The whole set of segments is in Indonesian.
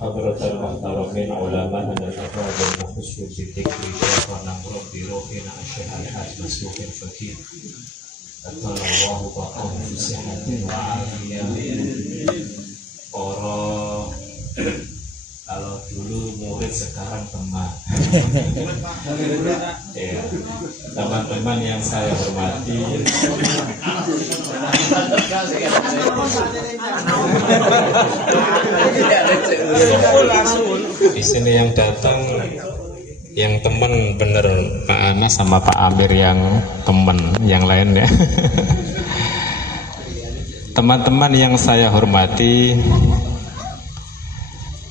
حضرة المحترمين علماء الأفاضل المخصوص بالذكر شيخنا مربي روحنا الشيخ الحاج مسلوك الفقيه أطال الله بقاه في صحة وعافية. Para kalau dulu murid sekarang teman. Ya, teman-teman yang saya hormati, di sini yang datang, yang teman bener Pak Anas sama Pak Amir yang teman, yang lain ya. Teman-teman yang saya hormati,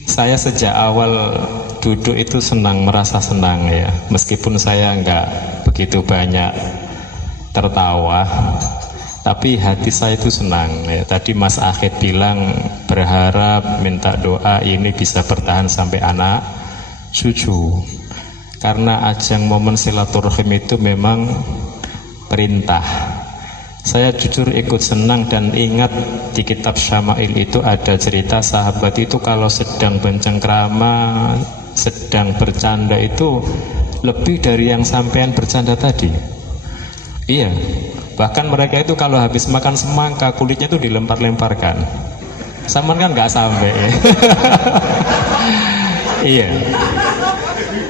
saya sejak awal duduk itu senang, merasa senang ya, meskipun saya nggak begitu banyak tertawa, tapi hati saya itu senang ya. Tadi Mas Akhid bilang berharap minta doa ini bisa bertahan sampai anak cucu, karena ajang momen silaturahim itu memang perintah. Saya jujur ikut senang dan ingat di kitab Syama'il itu ada cerita sahabat itu kalau sedang bercengkrama, sedang bercanda itu lebih dari yang sampean bercanda tadi. Iya, bahkan mereka itu kalau habis makan semangka kulitnya itu dilempar-lemparkan. Saman kan nggak sampai. Iya.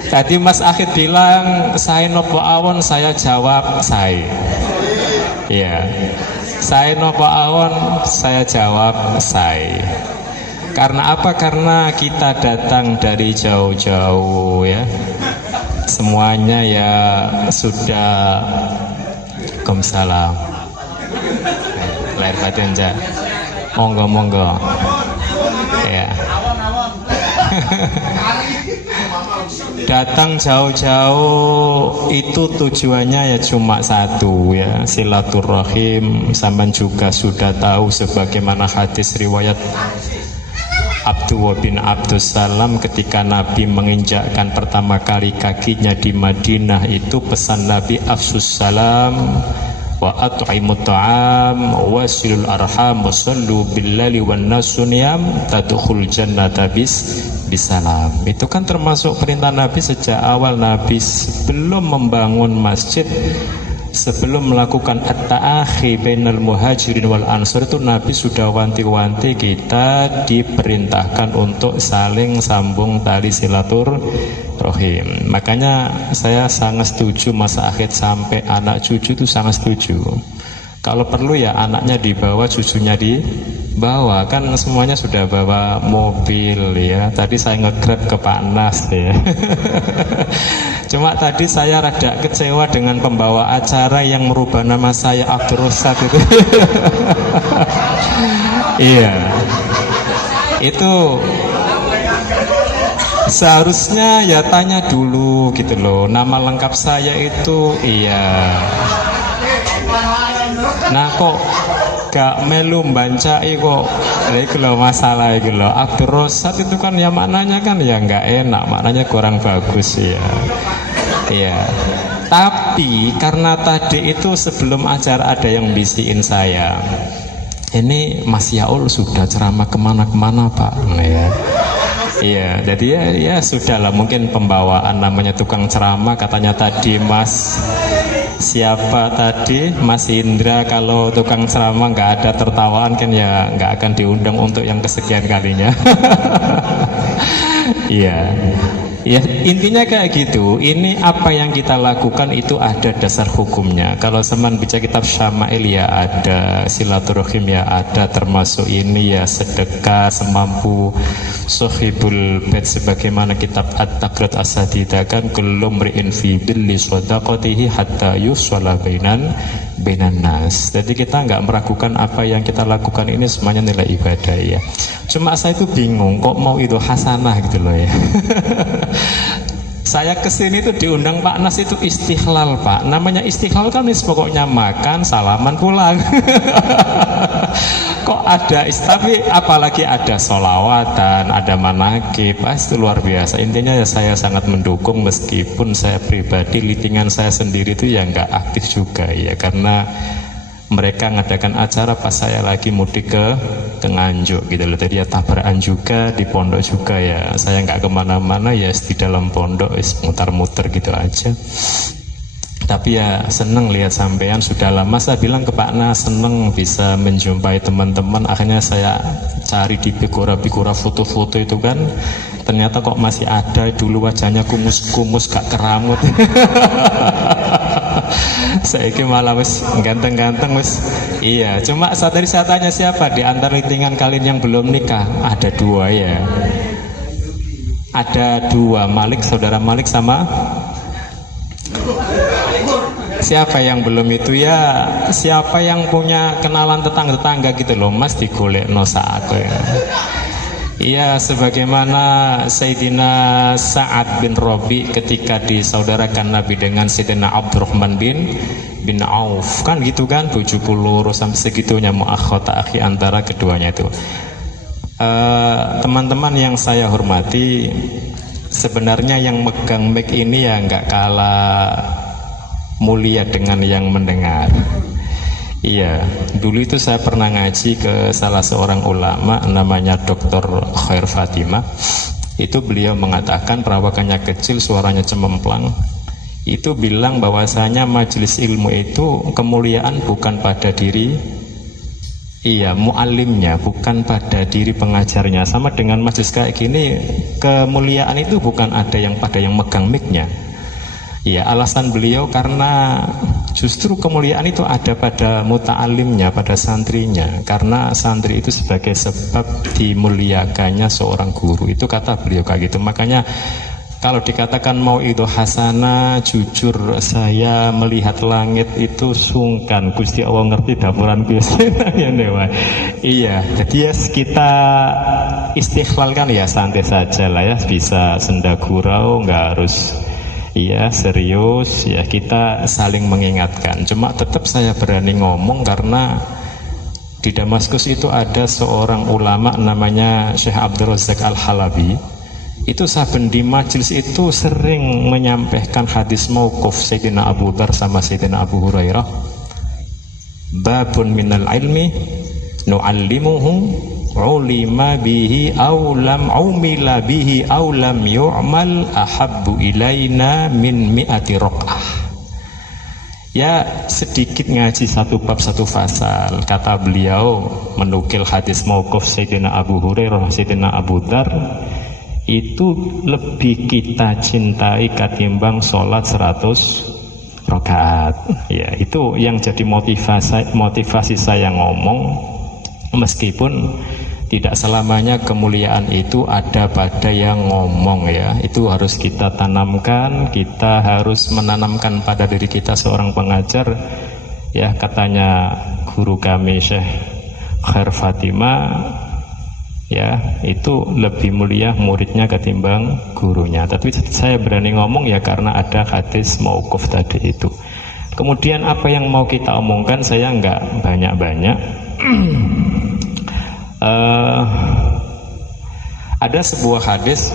Tadi Mas Akhid bilang saya nopo awon, saya jawab saya. Ya, saya nopo awon, saya jawab saya. Karena apa? Karena kita datang dari jauh-jauh ya. Semuanya ya sudah. Waalaikumsalam. Lahir batin ja. Monggo. Ya. Datang jauh-jauh itu tujuannya ya cuma satu ya, silaturahim. Sampean juga sudah tahu sebagaimana hadis riwayat Abdullah bin Abdus Salam ketika Nabi menginjakkan pertama kali kakinya di Madinah, itu pesan Nabi afsus salam wa at'imut ta'am wasilul arham wasallu billali wan nasuniyam tadkhul jannata bisalam. Itu kan termasuk perintah Nabi sejak awal. Nabi sebelum membangun masjid, sebelum melakukan at-ta'akhi bainal muhajirin wal ansar, itu Nabi sudah wanti-wanti kita diperintahkan untuk saling sambung tali silaturahim. Makanya saya sangat setuju Mas Akhid sampai anak cucu itu sangat setuju. Kalau perlu ya anaknya dibawa, cucunya dibawa, kan semuanya sudah bawa mobil ya. Tadi saya nge-grab ke Pak Nas ya. Cuma tadi saya rada kecewa dengan pembawa acara yang merubah nama saya Abdul Rosad itu. Iya. Itu seharusnya ya tanya dulu gitu loh. Nama lengkap saya itu iya. Nah kok gak melu bancai kok. Itu loh masalah itu loh. Abdul Rosad itu kan ya maknanya kan ya nggak enak, maknanya kurang bagus ya. Iya. Tapi karena tadi itu sebelum acara ada yang bisikin saya, ini Mas Yaul sudah ceramah kemana-kemana Pak. Nah, ya. Iya, jadi ya sudahlah, mungkin pembawaan namanya tukang ceramah. Katanya tadi Mas siapa tadi, Mas Indra, kalau tukang ceramah nggak ada tertawaan kan ya nggak akan diundang untuk yang kesekian kalinya. Iya. Ya intinya kayak gitu. Ini apa yang kita lakukan itu ada dasar hukumnya. Kalau seman baca kitab Syama'il ya ada, silaturahim ya ada, termasuk ini ya sedekah semampu sohibul bait, sebagaimana kitab At-Taqrid As-Sadidah kan kullu mri'in fi billi shadaqatihi hatta yusalla bainan nas. Jadi kita nggak meragukan apa yang kita lakukan ini semuanya nilai ibadah ya. Cuma saya itu bingung kok mau itu hasanah gitu loh ya. Saya kesini tuh diundang Pak Nas itu istihlal Pak. Namanya istihlal kan pokoknya makan, salaman, pulang. Kok ada tapi apalagi ada sholawatan, ada manakib, itu luar biasa. Intinya ya saya sangat mendukung, meskipun saya pribadi litingan saya sendiri itu ya nggak aktif juga ya, karena mereka ngadakan acara pas saya lagi mudik ke Nganjuk gitu loh. Jadi ya tabrakan juga di pondok juga ya. Saya nggak kemana-mana ya di dalam pondok muter-muter gitu aja. Tapi ya seneng lihat sampean, sudah lama saya bilang ke Pak Nas seneng bisa menjumpai teman-teman. Akhirnya saya cari di bikura-bikura foto-foto itu kan, ternyata kok masih ada dulu wajahnya kumus-kumus gak keramut. Saya malah wis ganteng-ganteng wis. Iya, cuma saat tadi saya tanya siapa di antara lintingan kalian yang belum nikah? Ada dua ya. Ada dua, Malik, saudara Malik sama siapa yang belum itu ya? Siapa yang punya kenalan tetangga-tetangga gitu loh, Mas, digolek no saat ya. Iya, sebagaimana Sayyidina Sa'ad bin Rabi ketika disaudarakan Nabi dengan Sayyidina Abdurrahman bin Auf, kan gitu kan, 70 sampai segitunya muakhata akhi antara keduanya itu. Teman-teman yang saya hormati, sebenarnya yang megang mic ini ya nggak kalah mulia dengan yang mendengar. Iya, dulu itu saya pernah ngaji ke salah seorang ulama namanya Dr. Khair Fatimah. Itu beliau mengatakan, perawakannya kecil, suaranya cememplang. Itu bilang bahwasanya majelis ilmu itu kemuliaan bukan pada diri muallimnya, bukan pada diri pengajarnya. Sama dengan majelis kayak gini, kemuliaan itu bukan ada yang pada yang megang mic-nya. Ya, alasan beliau karena justru kemuliaan itu ada pada muta'alimnya, pada santrinya. Karena santri itu sebagai sebab dimuliakannya seorang guru. Itu kata beliau kayak gitu. Makanya kalau dikatakan mau itu hasanah, jujur saya melihat langit itu sungkan. Gusti Allah ngerti dapuran biasa ya dewa. Iya, jadi ya kita istighlalkan ya santai saja lah ya, bisa senda gurau, nggak harus. Iya, serius ya, kita saling mengingatkan. Cuma tetap saya berani ngomong karena di Damaskus itu ada seorang ulama namanya Syekh Abdul Razak Al-Halabi. Itu saben di majelis itu sering menyampaikan hadis mauquf Sayyidina Abu Dzar sama Sayyidina Abu Hurairah. Babun minal ilmi nu'allimuhu ulima bihi aw lam umila bihi aw lam yu'mal ahabbu ilaina min mi'ati raq'ah. Ya, sedikit ngaji satu bab satu fasal. Kata beliau menukil hadis mauquf Sayyidina Abu Hurairah, Sayyidina Abu Dzar, itu lebih kita cintai ketimbang sholat 100 rakaat. Ya, itu yang jadi motivasi saya ngomong. Meskipun tidak selamanya kemuliaan itu ada pada yang ngomong ya. Itu harus kita tanamkan, kita harus menanamkan pada diri kita seorang pengajar. Ya, katanya guru kami Syekh Khair Fatimah, ya, itu lebih mulia muridnya ketimbang gurunya. Tapi saya berani ngomong ya karena ada hadis mauquf tadi itu. Kemudian apa yang mau kita omongkan, saya nggak banyak-banyak. Ada sebuah hadis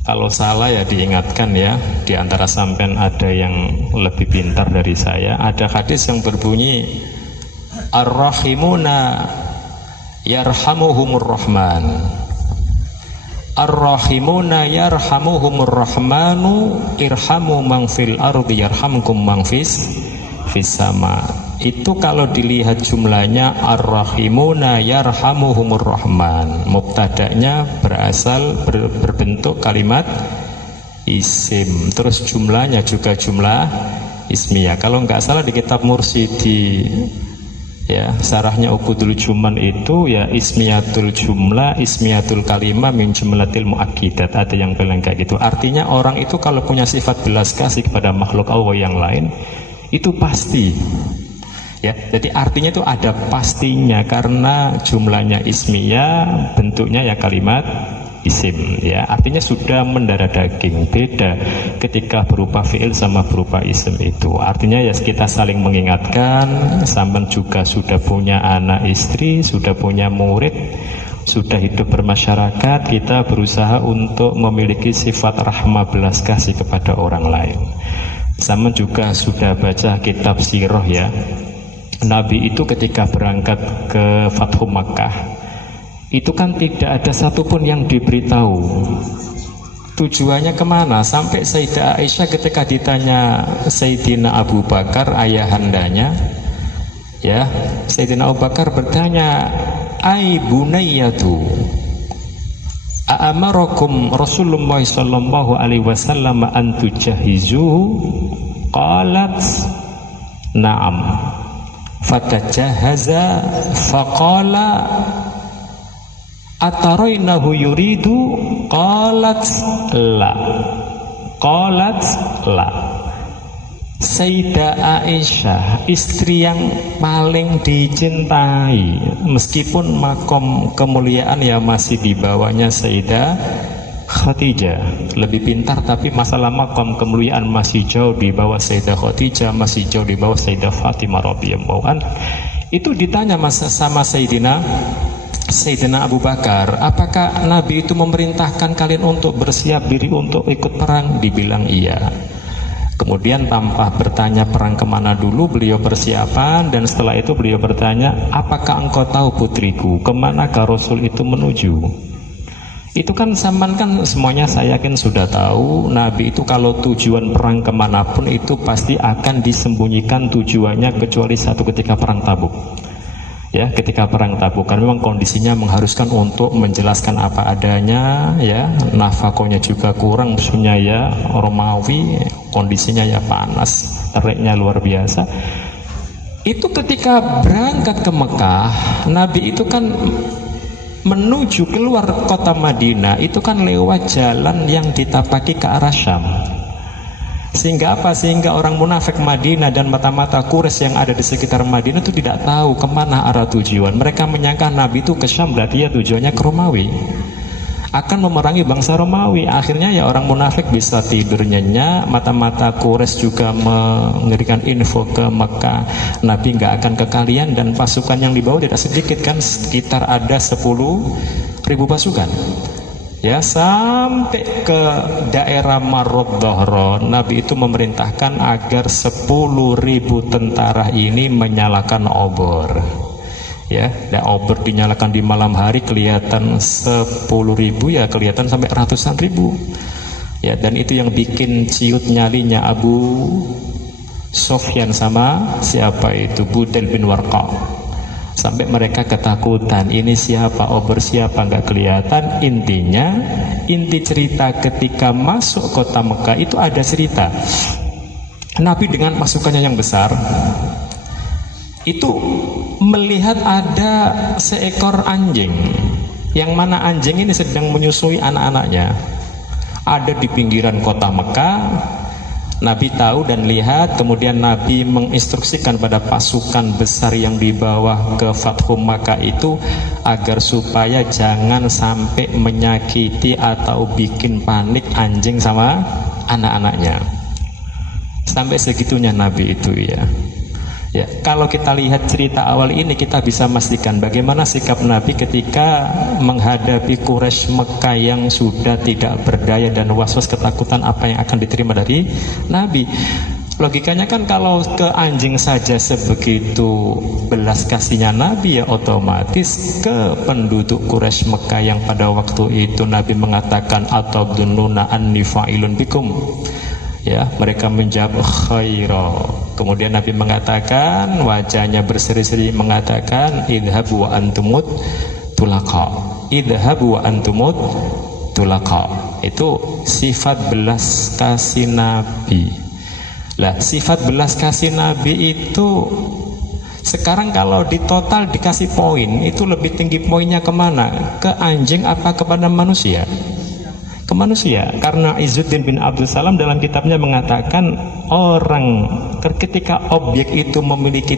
kalau salah ya diingatkan ya, di antara sampean ada yang lebih pintar dari saya. Ada hadis yang berbunyi ar-rahimuna yarhamuhumur rahman, ar-rahimuna yarhamuhumur rahmanu, irhamu man fil ardi yarhamkum man fis sama. Itu kalau dilihat jumlahnya ar-rahimuna yarhamuhumur rahman, mubtada'nya berbentuk kalimat isim, terus jumlahnya juga jumlah ismiyah. Kalau nggak salah di kitab Mursidi ya, sarahnya Uqudul Juman itu ya ismiyatul jumlah, ismiyatul kalimah min jumlatil muakkidat. Ada yang bilang kayak gitu. Artinya orang itu kalau punya sifat belas kasih kepada makhluk Allah yang lain, itu pasti ya. Jadi artinya itu ada pastinya karena jumlahnya ismiyah, bentuknya ya kalimat isim ya. Artinya sudah mendarah daging. Beda ketika berupa fi'il sama berupa isim itu. Artinya ya kita saling mengingatkan. Sampai juga sudah punya anak istri, sudah punya murid, sudah hidup bermasyarakat, kita berusaha untuk memiliki sifat rahmah belas kasih kepada orang lain. Sama juga sudah baca kitab sirah ya. Nabi itu ketika berangkat ke Fathu Makkah itu kan tidak ada satupun yang diberitahu tujuannya kemana. Sampai Sayyidah Aisyah ketika ditanya Sayyidina Abu Bakar ayahandanya, ya, Sayyidina Abu Bakar bertanya, "Ai bunayyatu, a'amarakum Rasulullah sallallahu alaihi wasallam an tujahizuhu?" Qalat, "Na'am." Fatajahaza faqala, "Atarainahu yuridu?" Qalat la. Qalat la. Sayyidah Aisyah, istri yang paling dicintai, meskipun makom kemuliaan ya masih di bawahnya Sayyidah Khadijah, lebih pintar, tapi masalah makom kemuliaan masih jauh di bawah Sayyidah Khadijah, masih jauh di bawah Sayyidah Fatimah radhiyallahu anha. Itu ditanya sama Sayyidina Abu Bakar, apakah Nabi itu memerintahkan kalian untuk bersiap diri untuk ikut perang? Dibilang iya. Kemudian tanpa bertanya perang kemana dulu, beliau persiapan, dan setelah itu beliau bertanya, apakah engkau tahu putriku, kemanakah Rasul itu menuju? Itu kan zaman kan semuanya saya yakin sudah tahu, Nabi itu kalau tujuan perang kemanapun itu pasti akan disembunyikan tujuannya, kecuali satu ketika perang Tabuk. Ya, ketika perang Tabuk kan memang kondisinya mengharuskan untuk menjelaskan apa adanya, ya, nafkahnya juga kurang, musuhnya ya Romawi, kondisinya ya panas, teriknya luar biasa. Itu ketika berangkat ke Mekah, Nabi itu kan menuju keluar kota Madinah itu kan lewat jalan yang ditapaki ke arah Syam. Sehingga apa? Sehingga orang munafik Madinah dan mata-mata Quraisy yang ada di sekitar Madinah itu tidak tahu kemana arah tujuan. Mereka menyangka Nabi itu ke Syam, berarti ya tujuannya ke Romawi, akan memerangi bangsa Romawi. Akhirnya ya orang munafik bisa tidur nyenyak, mata-mata Quraisy juga memberikan info ke Mekah, Nabi nggak akan ke kalian, dan pasukan yang dibawa tidak sedikit kan, sekitar ada 10.000 pasukan. Ya, sampai ke daerah Marrod Dhahra, Nabi itu memerintahkan agar 10.000 tentara ini menyalakan obor. Ya, dan obor dinyalakan di malam hari kelihatan 10.000, ya kelihatan sampai ratusan ribu. Ya, dan itu yang bikin ciut nyalinya Abu Sofyan sama siapa itu, Budel bin Warqa. Sampai mereka ketakutan, ini siapa, obor siapa, nggak kelihatan. Intinya, inti cerita ketika masuk kota Mekah itu ada cerita Nabi dengan pasukannya yang besar itu melihat ada seekor anjing, yang mana anjing ini sedang menyusui anak-anaknya, ada di pinggiran kota Mekah. Nabi tahu dan lihat, kemudian Nabi menginstruksikan pada pasukan besar yang dibawa ke Fathu Makkah itu agar supaya jangan sampai menyakiti atau bikin panik anjing sama anak-anaknya. Sampai segitunya Nabi itu ya. Ya, kalau kita lihat cerita awal ini, kita bisa memastikan bagaimana sikap Nabi ketika menghadapi Quraisy Mekah yang sudah tidak berdaya dan was-was ketakutan apa yang akan diterima dari Nabi. Logikanya kan kalau ke anjing saja sebegitu belas kasihnya Nabi, ya otomatis ke penduduk Quraisy Mekah yang pada waktu itu Nabi mengatakan atadhunnuna anni fa'ilun bikum. Ya, mereka menjawab khaira. Kemudian Nabi mengatakan, wajahnya berseri-seri mengatakan, idhabu wa antumut tulaqa. Idhabu wa antumut tulaqa. Itu sifat belas kasih Nabi. Lah, sifat belas kasih Nabi itu sekarang kalau di total dikasih poin, itu lebih tinggi poinnya kemana? Ke anjing apa kepada manusia? Ke manusia, karena Izzuddin bin Abdul Salam dalam kitabnya mengatakan orang ketika objek itu memiliki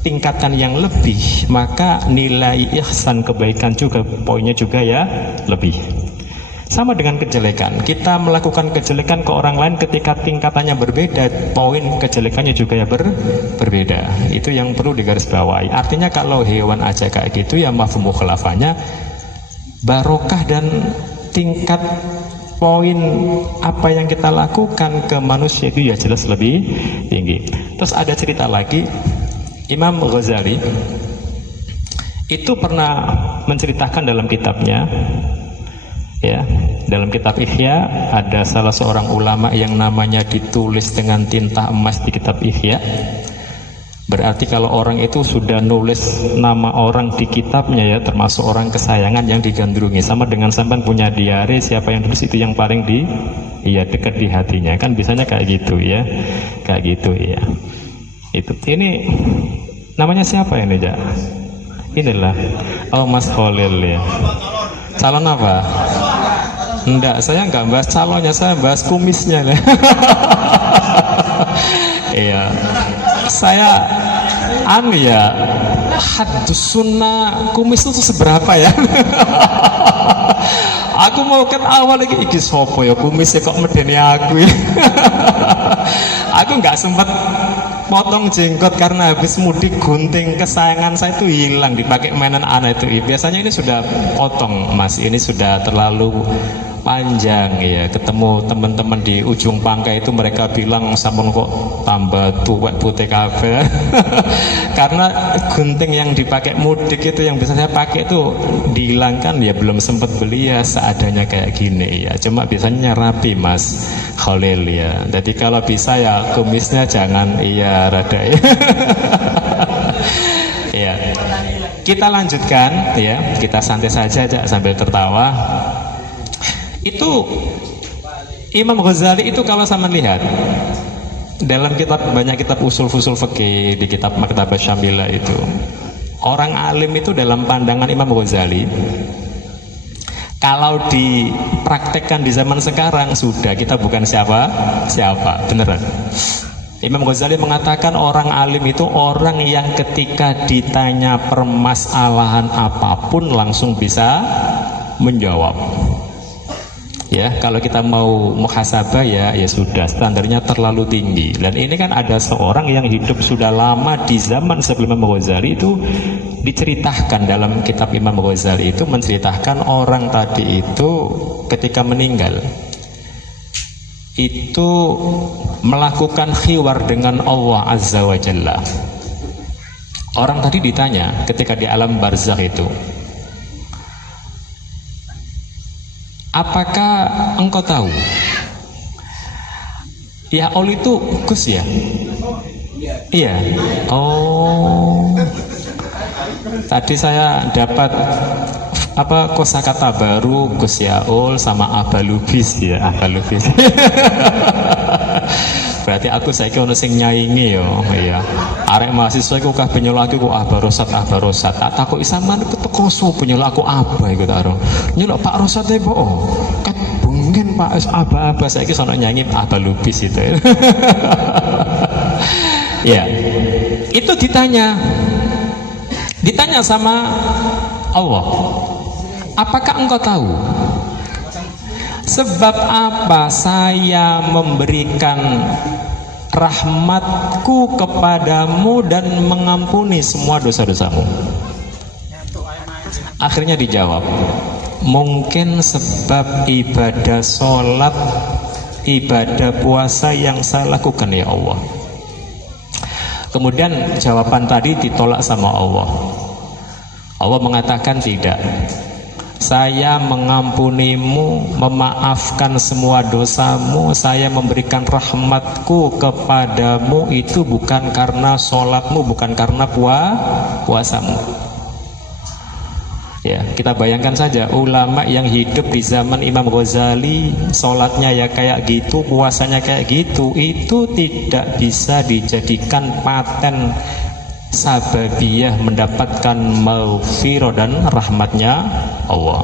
tingkatan yang lebih, maka nilai ihsan kebaikan juga poinnya juga ya lebih. Sama dengan kejelekan, kita melakukan kejelekan ke orang lain ketika tingkatannya berbeda, poin kejelekannya juga ya berbeda. Itu yang perlu digarisbawahi. Artinya kalau hewan aja kayak gitu ya mafhum mukhalafahnya barokah dan tingkat poin apa yang kita lakukan ke manusia itu ya jelas lebih tinggi. Terus ada cerita lagi, Imam Ghazali itu pernah menceritakan dalam kitabnya, ya, dalam kitab Ihya ada salah seorang ulama yang namanya ditulis dengan tinta emas di kitab Ihya. Berarti kalau orang itu sudah nulis nama orang di kitabnya, ya, termasuk orang kesayangan yang digandrungi, sama dengan sampai punya diare, siapa yang tulis itu yang paling dekat di hatinya, kan bisanya kayak gitu ya, kayak gitu ya. Itu ini namanya siapa ini, Jak? Inilah, oh Mas Khalil ya. Calon apa? Enggak, saya enggak bahas calonnya, saya bahas kumisnya. Iya, saya ya, hadus sunnah kumis itu seberapa ya? Aku mau kan awal lagi iki sopo ya kumisnya kok medeni aku ya. Aku nggak sempat potong jenggot karena habis mudik gunting kesayangan saya itu hilang dipakai mainan anak itu. Biasanya ini sudah potong, Mas, ini sudah terlalu panjang ya. Ketemu teman-teman di ujung Pangkai itu mereka bilang sampun kok tambah tuwek putih kafe. Karena gunting yang dipakai mudik itu yang bisa saya pakai itu dihilangkan ya, belum sempat beli ya seadanya kayak gini ya. Cuma biasanya rapi, Mas Khalil ya. Jadi kalau bisa ya kumisnya jangan rada ya. Kita lanjutkan ya, kita santai saja aja sambil tertawa. Itu Imam Ghazali itu kalau sama lihat dalam kitab, banyak kitab usul-fusul fikih, di kitab Maktabah Syamila itu, orang alim itu dalam pandangan Imam Ghazali kalau dipraktekkan di zaman sekarang sudah kita bukan siapa beneran. Imam Ghazali mengatakan orang alim itu orang yang ketika ditanya permasalahan apapun langsung bisa menjawab. Ya, kalau kita mau muhasabah ya sudah, standarnya terlalu tinggi. Dan ini kan ada seorang yang hidup sudah lama di zaman sebelum Imam Ghazali itu, diceritakan dalam kitab Imam Ghazali itu menceritakan orang tadi itu ketika meninggal itu melakukan khiwar dengan Allah Azza wa Jalla. Orang tadi ditanya ketika di alam barzakh itu, apakah engkau tahu? Ya Allah itu Gus ya? Iya. Oh. Tadi saya dapat kosakata baru, Gus Yaul sama Abalubis ya, Abalubis. Berarti aku saiki ono sing nyaingi yo, iya. Arek mahasiswa iku kabeh nyeluk aku Abarosat. Tak takoki sampean teko sapa nyeluk aku Aba iku ta ro. Nyeluk Pak Rosat e mbok. Ket bengen Pak wis aba-aba saiki sono nyanyi Abalubis itu. Ya. Itu ditanya sama Allah, apakah engkau tahu sebab apa saya memberikan rahmatku kepadamu dan mengampuni semua dosa-dosamu? Akhirnya dijawab, mungkin sebab ibadah sholat, ibadah puasa yang saya lakukan ya Allah. Kemudian jawaban tadi ditolak sama Allah. Allah mengatakan tidak. Saya mengampunimu, memaafkan semua dosamu, saya memberikan rahmatku kepadamu itu bukan karena sholatmu, bukan karena puasamu. Ya, kita bayangkan saja ulama yang hidup di zaman Imam Ghazali, sholatnya ya kayak gitu, puasanya kayak gitu, itu tidak bisa dijadikan paten sababiyah mendapatkan maghfirah dan rahmatnya Allah.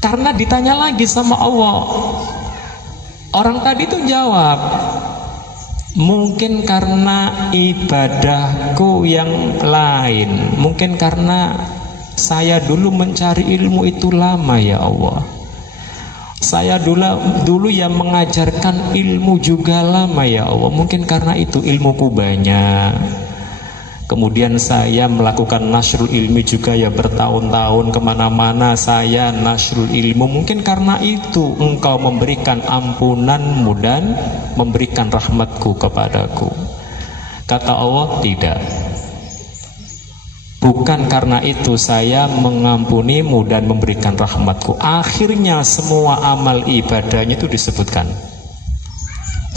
Karena ditanya lagi sama Allah, orang tadi itu jawab, mungkin karena ibadahku yang lain, mungkin karena saya dulu mencari ilmu itu lama ya Allah, saya dulu yang mengajarkan ilmu juga lama ya Allah, mungkin karena itu ilmuku banyak. Kemudian saya melakukan nasrul ilmi juga ya, bertahun-tahun kemana-mana saya nasrul ilmu. Mungkin karena itu engkau memberikan ampunanmu dan memberikan rahmatku kepadaku. Kata Allah, tidak. Bukan karena itu saya mengampunimu dan memberikan rahmatku. Akhirnya semua amal ibadahnya itu disebutkan.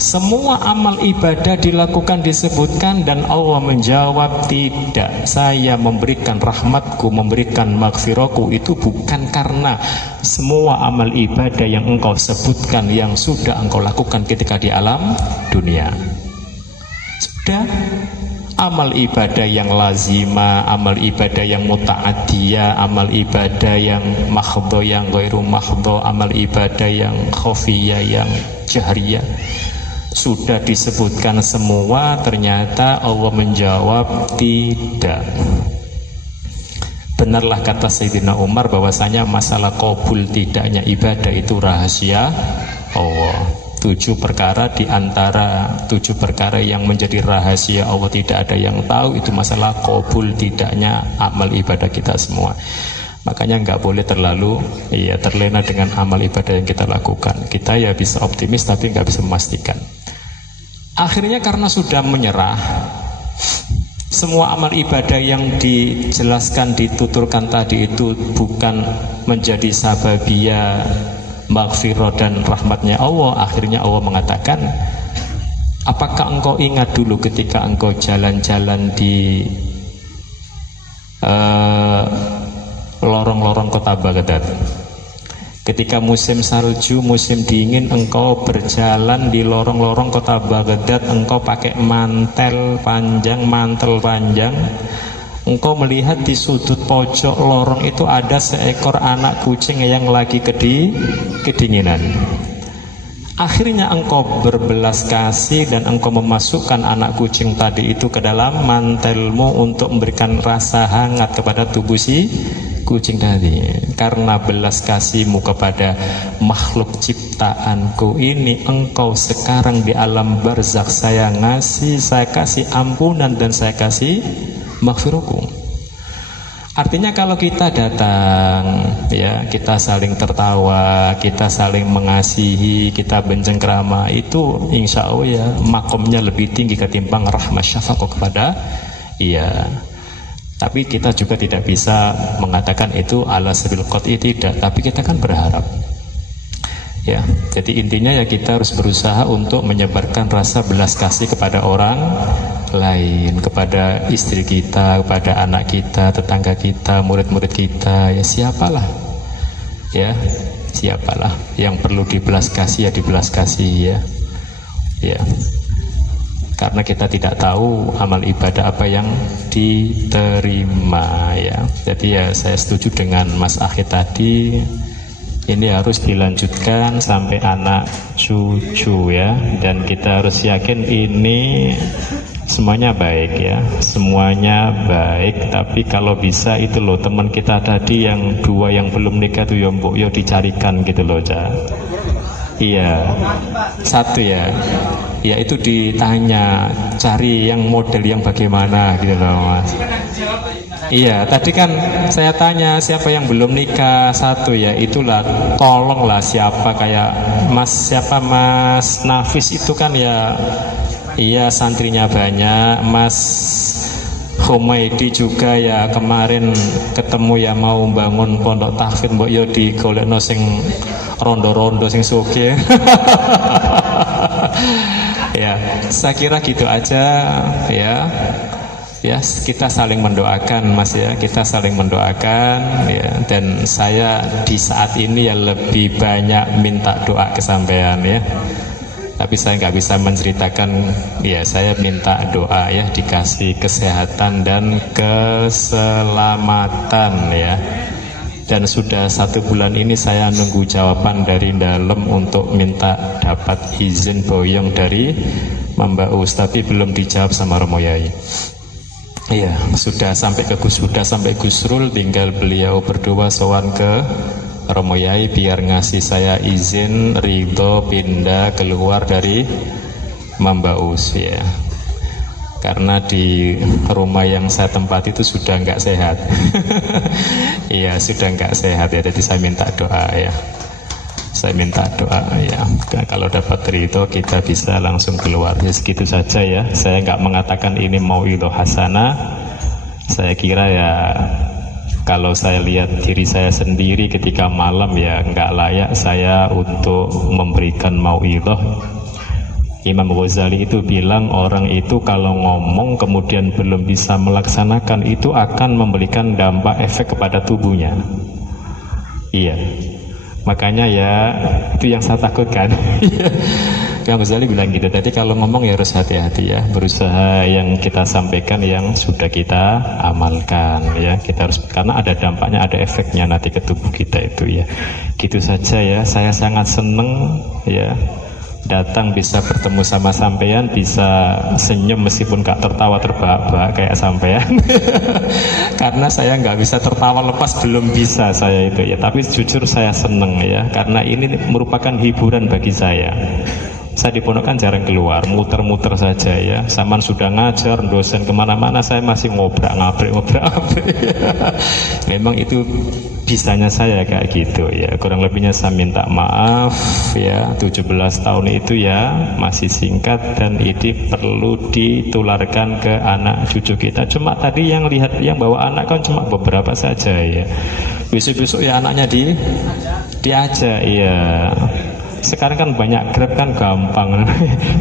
Semua amal ibadah dilakukan disebutkan, dan Allah menjawab, tidak, saya memberikan rahmatku, memberikan maghfirahku itu bukan karena semua amal ibadah yang engkau sebutkan yang sudah engkau lakukan ketika di alam dunia. Sudah, amal ibadah yang lazima, amal ibadah yang muta'adiyah, amal ibadah yang mahdho, yang ghairu mahdho, amal ibadah yang khafiyah, yang jahriyah, sudah disebutkan semua. Ternyata Allah menjawab, tidak. Benarlah kata Sayyidina Umar bahwasanya masalah qabul tidaknya ibadah itu rahasia Allah. 7 perkara di antara 7 perkara yang menjadi rahasia Allah, tidak ada yang tahu. Itu masalah qabul tidaknya amal ibadah kita semua. Makanya nggak boleh terlalu terlena dengan amal ibadah yang kita lakukan. Kita ya bisa optimis tapi nggak bisa memastikan. Akhirnya karena sudah menyerah, semua amal ibadah yang dijelaskan, dituturkan tadi itu bukan menjadi sababiyah maghfirah dan rahmatnya Allah. Akhirnya Allah mengatakan, apakah engkau ingat dulu ketika engkau jalan-jalan di lorong-lorong kota Baghdad, ketika musim salju, musim dingin, engkau berjalan di lorong-lorong kota Baghdad, engkau pakai mantel panjang, engkau melihat di sudut pojok lorong itu ada seekor anak kucing yang lagi kedinginan. Akhirnya engkau berbelas kasih dan engkau memasukkan anak kucing tadi itu ke dalam mantelmu untuk memberikan rasa hangat kepada tubuh si kucing tadi. Karena belas kasihmu kepada makhluk ciptaanku ini, engkau sekarang di alam barzakh saya kasih ampunan dan saya kasih maghfirahku. Artinya kalau kita datang, ya, kita saling tertawa, kita saling mengasihi, kita bercengkrama, itu insya Allah ya makomnya lebih tinggi ketimbang rahmat syafaqah kepada Tapi kita juga tidak bisa mengatakan itu ala sabil qat'i, tidak. Tapi kita kan berharap. Ya, jadi intinya ya kita harus berusaha untuk menyebarkan rasa belas kasih kepada orang lain, kepada istri kita, kepada anak kita, tetangga kita, murid-murid kita, ya siapalah yang perlu dibelas kasih ya dibelas kasih ya. Karena kita tidak tahu amal ibadah apa yang diterima ya. Jadi ya saya setuju dengan Mas Akhid tadi. Ini harus dilanjutkan sampai anak cucu ya, dan kita harus yakin ini semuanya baik ya, semuanya baik. Tapi kalau bisa itu loh, teman kita tadi yang 2 yang belum nikah tuh ya mbok yo dicarikan gitu loh, Iya, 1 ya, itu ditanya cari yang model yang bagaimana gitu loh Mas. Iya, tadi kan saya tanya siapa yang belum nikah, 1 ya, itulah tolonglah siapa kayak Mas Nafis itu kan ya, iya santrinya banyak. Mas Humaydi juga ya kemarin ketemu ya mau bangun pondok tahfidz, mbok yo digolekno sing rondo-rondo sing sugih. Ya, saya kira gitu aja ya. Ya, kita saling mendoakan Mas ya, kita saling mendoakan ya. Dan saya di saat ini ya lebih banyak minta doa ke sampean ya. Tapi saya nggak bisa menceritakan ya, saya minta doa ya, dikasih kesehatan dan keselamatan ya. Dan sudah 1 bulan ini saya nunggu jawaban dari dalam untuk minta dapat izin boyong dari Mbak Us, tapi belum dijawab sama Romo Yai. Iya, sudah sampai ke Gusrul, tinggal beliau berdua sowan ke Romo Yai biar ngasih saya izin ridho pindah keluar dari Mambaus ya. karena di rumah yang saya tempati itu sudah nggak sehat. Iya, sudah nggak sehat ya, jadi saya minta doa ya. Saya minta doa ya. Kalau dapat ridho kita bisa langsung keluar. Ya segitu saja ya. Saya nggak mengatakan ini mau'idhah hasanah. Saya kira ya, kalau saya lihat diri saya sendiri ketika malam ya nggak layak saya untuk memberikan mau'idhah. Imam Ghazali itu bilang orang itu kalau ngomong kemudian belum bisa melaksanakan itu akan memberikan dampak efek kepada tubuhnya. Iya, makanya ya itu yang saya takutkan. Imam Ghazali bilang gitu. Jadi kalau ngomong ya harus hati-hati ya, berusaha yang kita sampaikan yang sudah kita amalkan ya. Kita harus, karena ada dampaknya, ada efeknya nanti ke tubuh kita itu ya. Gitu saja ya. Saya sangat seneng ya datang bisa bertemu sama sampean, bisa senyum meskipun gak tertawa terbahak-bahak kayak sampean. Karena saya nggak bisa tertawa lepas, belum bisa saya itu ya. Tapi jujur saya seneng ya, karena ini merupakan hiburan bagi saya. Saya di pondok kan jarang keluar, muter-muter saja ya. Saman sudah ngajar, dosen kemana-mana, saya masih ngobrak-ngabrik. Memang itu bisanya saya kayak gitu ya. Kurang lebihnya saya minta maaf ya. 17 tahun itu ya masih singkat, dan ini perlu ditularkan ke anak cucu kita. Cuma tadi yang lihat, yang bawa anak kan cuma beberapa saja ya. Besok-besok ya anaknya diajak ya. Sekarang kan banyak Grab kan gampang.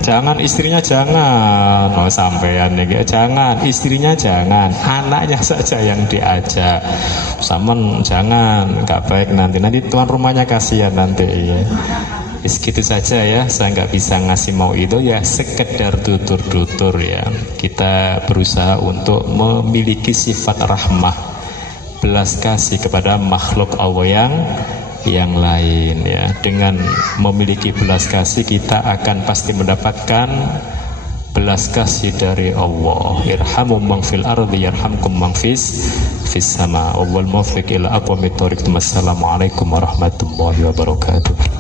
Jangan istrinya, jangan. Oh sampean ya, jangan istrinya, jangan, anaknya saja yang diajak. Saman jangan, nggak baik nanti tuan rumahnya kasihan nanti ya. Segitu saja ya, saya nggak bisa ngasih mau itu ya, sekedar tutur-tutur ya. Kita berusaha untuk memiliki sifat rahmah, belas kasih kepada makhluk Allah yang lain ya. Dengan memiliki belas kasih kita akan pasti mendapatkan belas kasih dari Allah. Irhamu man fil ardi yarhamkum man fis sama. Wal muwaffiq ila aqwamit thoriq. Wassalamualaikum warahmatullahi wabarakatuh.